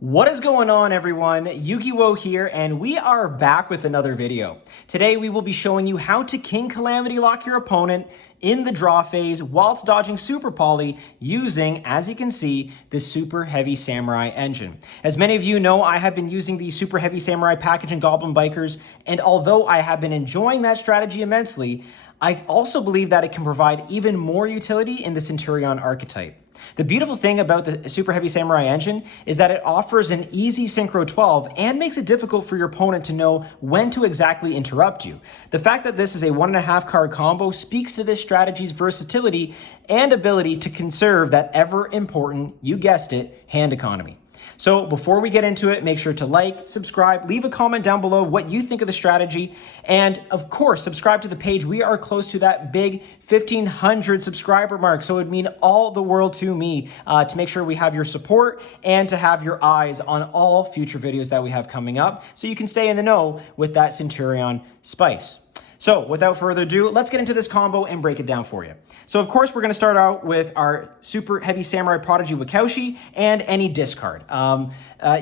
What is going on, everyone? Yu-Gi-Oh here, and we are back with another video. Today we will be showing you how to King Calamity lock your opponent in the draw phase whilst dodging Super Poly using, as you can see, the Super Heavy Samurai engine. As many of you know, I have been using the Super Heavy Samurai package in Goblin Bikers, and although I have been enjoying that strategy immensely, I also believe that it can provide even more utility in the Centur-Ion archetype. The beautiful thing about the Super Heavy Samurai engine is that it offers an easy Synchro 12 and makes it difficult for your opponent to know when to exactly interrupt you. The fact that this is a 1.5 card combo speaks to this strategy's versatility and ability to conserve that ever important, you guessed it, hand economy. So before we get into it, make sure to like, subscribe, leave a comment down below what you think of the strategy, and of course, subscribe to the page. We are close to that big 1,500 subscriber mark, so it would mean all the world to me to make sure we have your support and to have your eyes on all future videos that we have coming up so you can stay in the know with that Centur-Ion spice. So without further ado, let's get into this combo and break it down for you. So of course, we're going to start out with our Super Heavy Samurai Prodigy Wakaushi and any discard.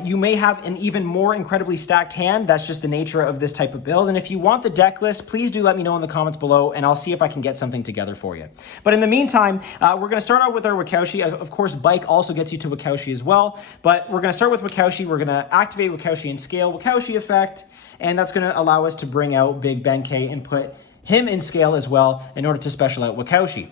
You may have an even more incredibly stacked hand. That's just the nature of this type of build. And if you want the deck list, please do let me know in the comments below, and I'll see if I can get something together for you. But in the meantime, we're going to start out with our Wakaushi. Of course, Bike also gets you to Wakaushi as well. But we're going to start with Wakaushi. We're going to activate Wakaushi and scale Wakaushi effect. And that's going to allow us to bring out Big Benkei and put him in scale as well in order to special out Wakaushi.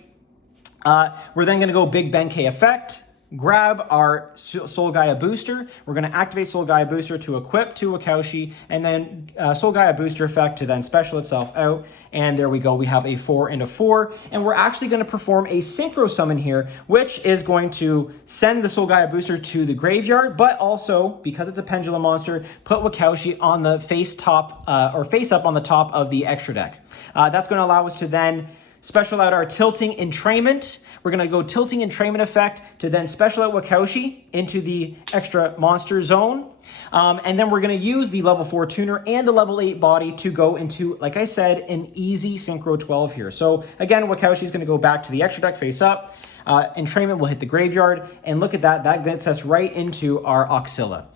We're then going to go Big Benkei effect, grab our Soul Gaia booster. We're going to activate Soul Gaia booster to equip to Wakaushi, and then Soul Gaia booster effect to then special itself out. And there we go. We have a 4 and a 4. And we're actually going to perform a Synchro Summon here, which is going to send the Soul Gaia booster to the graveyard, but also, because it's a pendulum monster, put Wakaushi on the face up on the top of the extra deck. That's going to allow us to then special out our Tilting Entrainment. We're going to go Tilting Entrainment effect to then special out Wakaushi into the extra monster zone. And then we're going to use the level 4 tuner and the level 8 body to go into, like I said, an easy Synchro 12 here. So again, Wakaushi is going to go back to the extra deck face up. Entrainment will hit the graveyard, and look at that. That gets us right into our Auxila.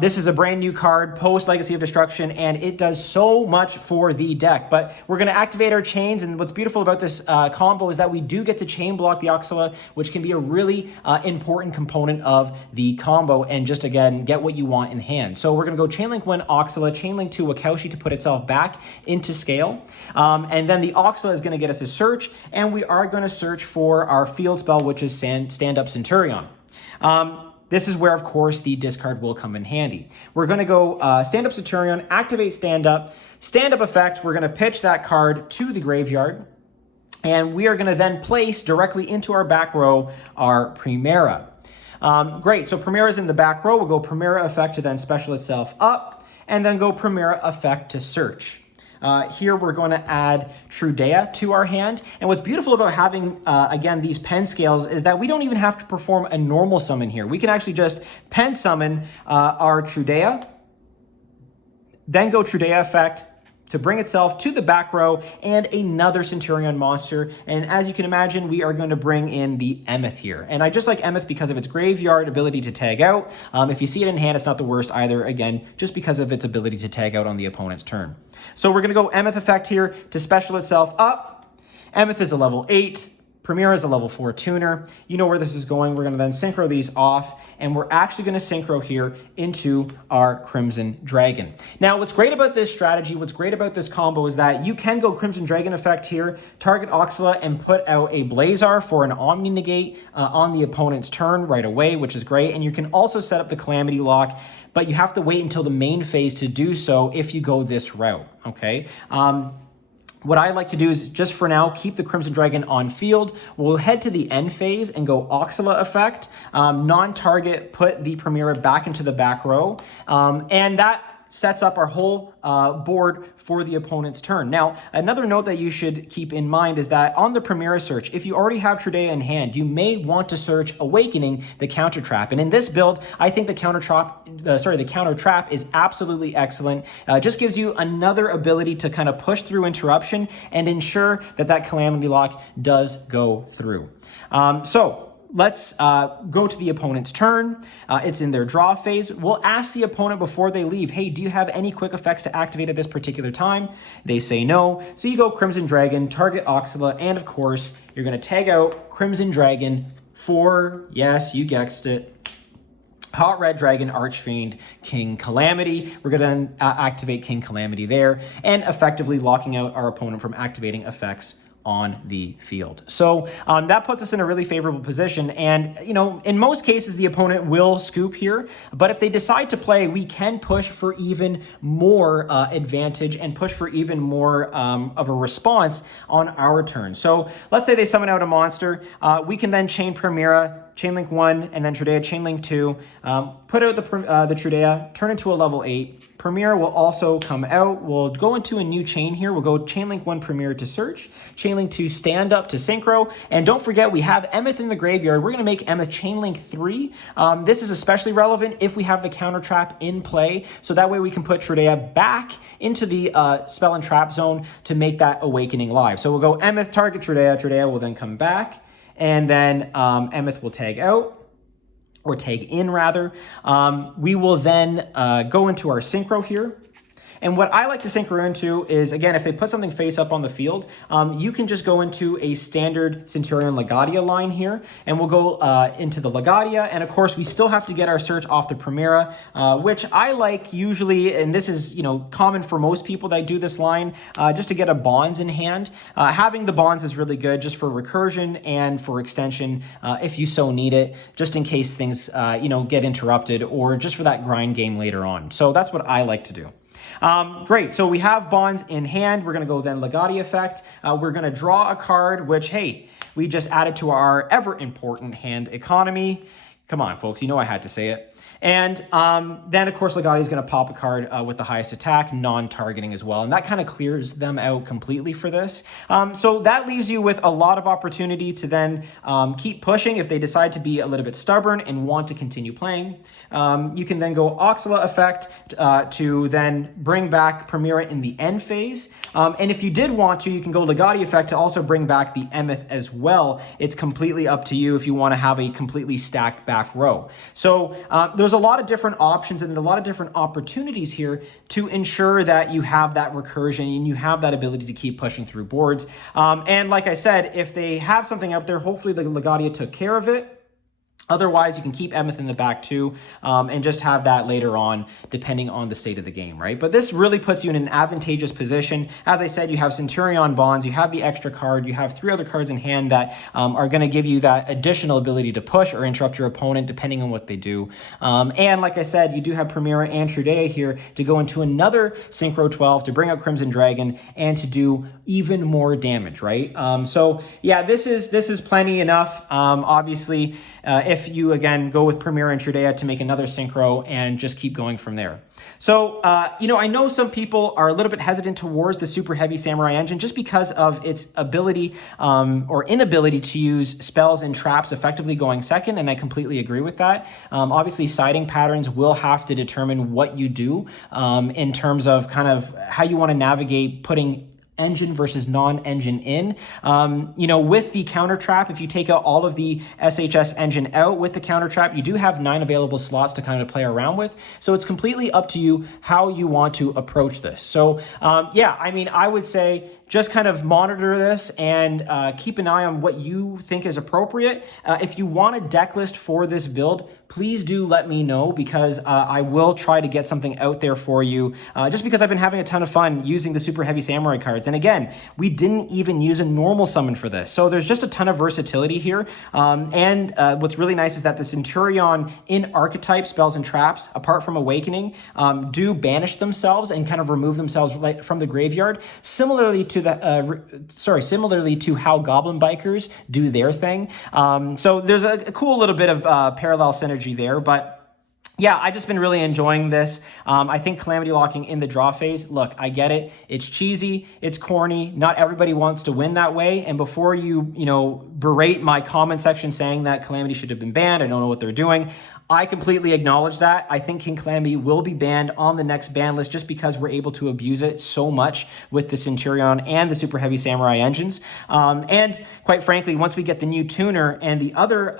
This is a brand new card, post Legacy of Destruction, and it does so much for the deck. But we're going to activate our chains, and what's beautiful about this combo is that we do get to chain block the Auxila, which can be a really important component of the combo, and just, again, get what you want in hand. So we're going to go Chainlink 1 Auxila, Chainlink 2 Wakaushi to put itself back into scale. And then the Auxila is going to get us a search, and we are going to search for our field spell, which is Stand Up Centur-Ion. This is where, of course, the discard will come in handy. We're going to go Stand Up Centur-Ion, activate Stand Up effect. We're going to pitch that card to the graveyard, and we are going to then place directly into our back row our Primera. Great, so Primera is in the back row. We'll go Primera effect to then special itself up, and then go Primera effect to search. Here we're going to add Trudea to our hand. And what's beautiful about having, again, these pen scales is that we don't even have to perform a normal summon here. We can actually just pen summon our Trudea, then go Trudea effect to bring itself to the back row and another Centur-Ion monster. And as you can imagine, we are going to bring in the Emeth here. And I just like Emeth because of its graveyard ability to tag out. If you see it in hand, it's not the worst either, again, just because of its ability to tag out on the opponent's turn. So we're going to go Emeth effect here to special itself up. Emeth is a level 8. Primera is a level 4 tuner. You know where this is going. We're going to then synchro these off, and we're actually going to synchro here into our Crimson Dragon. Now, what's great about this strategy, what's great about this combo is that you can go Crimson Dragon effect here, target Auxila, and put out a Blazar for an Omni Negate on the opponent's turn right away, which is great. And you can also set up the Calamity lock, but you have to wait until the main phase to do so if you go this route, okay? What I like to do is, just for now, keep the Crimson Dragon on field. We'll head to the end phase and go Auxila effect. Non-target, put the Primera back into the back row. And that sets up our whole board for the opponent's turn. Now, another note that you should keep in mind is that on the Primera search, if you already have Trudea in hand, you may want to search Awakening the Counter Trap. And in this build, I think the Counter Trap is absolutely excellent. Just gives you another ability to kind of push through interruption and ensure that that Calamity lock does go through. So let's go to the opponent's turn. It's in their draw phase. We'll ask the opponent before they leave, hey, do you have any quick effects to activate at this particular time? They say no. So you go Crimson Dragon, target Auxila, and of course, you're going to tag out Crimson Dragon for, yes, you guessed it, Hot Red Dragon, Archfiend, King Calamity. We're going to activate King Calamity there and effectively locking out our opponent from activating effects on the field. So that puts us in a really favorable position. And, you know, in most cases, the opponent will scoop here. But if they decide to play, we can push for even more advantage and push for even more of a response on our turn. So let's say they summon out a monster. We can then chain Primera, Chainlink 1, and then Trudea Chainlink 2, put out the Trudea, turn into a level 8. Primera will also come out. We'll go into a new chain here. We'll go Chainlink 1 Primera to search, Chainlink 2 stand up to synchro, and don't forget we have Emeth in the graveyard. We're going to make Emeth Chainlink 3. This is especially relevant if we have the counter trap in play, so that way we can put Trudea back into the spell and trap zone to make that awakening live. So we'll go Emeth, target Trudea. Trudea will then come back, and then Emeth will tag out, or tag in rather. We will then go into our synchro here. And what I like to synchro into is, again, if they put something face up on the field, you can just go into a standard Centur-Ion Legadia line here, and we'll go into the Legadia. And of course, we still have to get our search off the Primera, which I like usually, and this is, you know, common for most people that do this line, just to get a bonds in hand. Having the bonds is really good just for recursion and for extension, if you so need it, just in case things, you know, get interrupted, or just for that grind game later on. So that's what I like to do. Great, so we have bonds in hand. We're going to go then Legadia effect. We're going to draw a card, which, hey, we just added to our ever important hand economy. Come on, folks, you know I had to say it. And then, of course, Legadia is going to pop a card with the highest attack, non-targeting as well. And that kind of clears them out completely for this. So that leaves you with a lot of opportunity to then keep pushing if they decide to be a little bit stubborn and want to continue playing. You can then go Auxila effect to then bring back Primera in the end phase. And if you did want to, you can go Legadia effect to also bring back the Emeth as well. It's completely up to you if you want to have a completely stacked back row. So there's a lot of different options and a lot of different opportunities here to ensure that you have that recursion and you have that ability to keep pushing through boards. And like I said, if they have something out there, hopefully the Legadia took care of it. Otherwise, you can keep Emeth in the back too, and just have that later on, depending on the state of the game, right? But this really puts you in an advantageous position. As I said, you have Centur-Ion bonds, you have the extra card, you have 3 other cards in hand that are going to give you that additional ability to push or interrupt your opponent, depending on what they do. And like I said, you do have Primera and Trudea here to go into another Synchro 12 to bring out Crimson Dragon and to do even more damage, right? So yeah, this is plenty enough. Obviously, if you, again, go with Primera and Trudea to make another synchro and just keep going from there. So, you know, I know some people are a little bit hesitant towards the Super Heavy Samurai engine just because of its ability or inability to use spells and traps effectively going second, and I completely agree with that. Obviously, siding patterns will have to determine what you do in terms of kind of how you want to navigate putting engine versus non-engine in. You know, with the counter trap, if you take out all of the SHS engine out with the counter trap, you do have 9 available slots to kind of play around with. So it's completely up to you how you want to approach this. So yeah, I mean, I would say just kind of monitor this and keep an eye on what you think is appropriate. If you want a deck list for this build, please do let me know, because I will try to get something out there for you, just because I've been having a ton of fun using the Super Heavy Samurai cards. And again, we didn't even use a normal summon for this. So there's just a ton of versatility here. And what's really nice is that the Centur-Ion in archetype spells and traps, apart from Awakening, do banish themselves and kind of remove themselves from the graveyard, similarly to how Goblin Bikers do their thing. So there's a cool little bit of parallel synergy there, but yeah, I've just been really enjoying this. I think Calamity locking in the draw phase, look, I get it. It's cheesy, it's corny. Not everybody wants to win that way. And before you know, berate my comment section saying that Calamity should have been banned, I don't know what they're doing, I completely acknowledge that. I think King Calamity will be banned on the next ban list just because we're able to abuse it so much with the Centur-Ion and the Superheavy Samurai engines. And quite frankly, once we get the new tuner and the other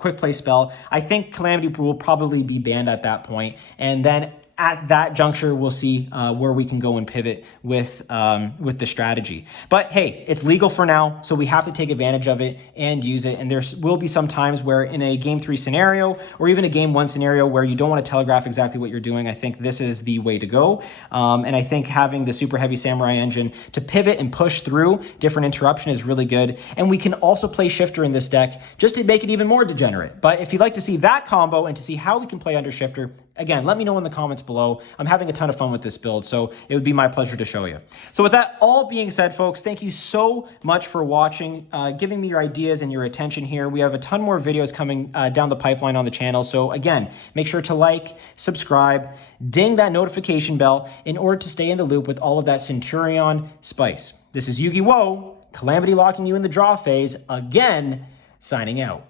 quick play spell, I think Calamity will probably be banned at that point. And then at that juncture, we'll see where we can go and pivot with the strategy. But hey, it's legal for now, so we have to take advantage of it and use it. And there will be some times where in a game 3 scenario or even a game 1 scenario where you don't want to telegraph exactly what you're doing, I think this is the way to go. And I think having the Superheavy Samurai engine to pivot and push through different interruption is really good. And we can also play Shifter in this deck just to make it even more degenerate. But if you'd like to see that combo and to see how we can play under Shifter, again, let me know in the comments below. I'm having a ton of fun with this build, so it would be my pleasure to show you. So with that all being said, folks, thank you so much for watching, giving me your ideas and your attention here. We have a ton more videos coming down the pipeline on the channel. So again, make sure to like, subscribe, ding that notification bell in order to stay in the loop with all of that Centur-Ion spice. This is Yu-Gi-Oh! Calamity locking you in the draw phase, again, signing out.